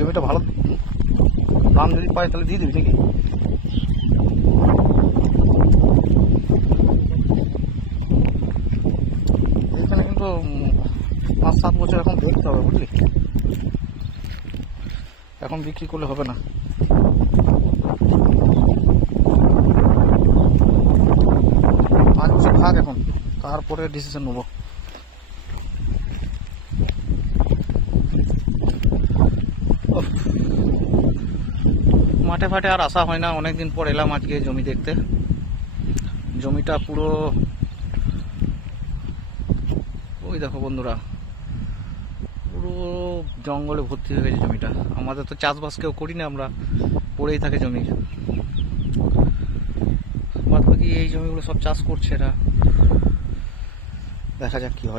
জমিটা ভালো দাম যদি পাই তাহলে দিয়ে দিবি নাকি? এখানে কিন্তু 5-7 বছর এখন দেখতে হবে, বুঝলি? এখন বিক্রি করলে হবে না। আচ্ছা থাক, এখন তারপরে ডিসিশন নেবো। মাঠে ফাটে আর আসা হয় না, অনেকদিন পর এলাম আজকে জমি দেখতে। জমিটা পুরো ওই দেখো বন্ধুরা, পুরো জঙ্গলে ভর্তি হয়ে গেছে জমিটা। আমাদের তো চাষবাস কেউ করি না আমরা, পড়েই থাকে জমি। বাদ বাকি এই জমিগুলো সব চাষ করছে এরা, দেখা যাক কি হয়।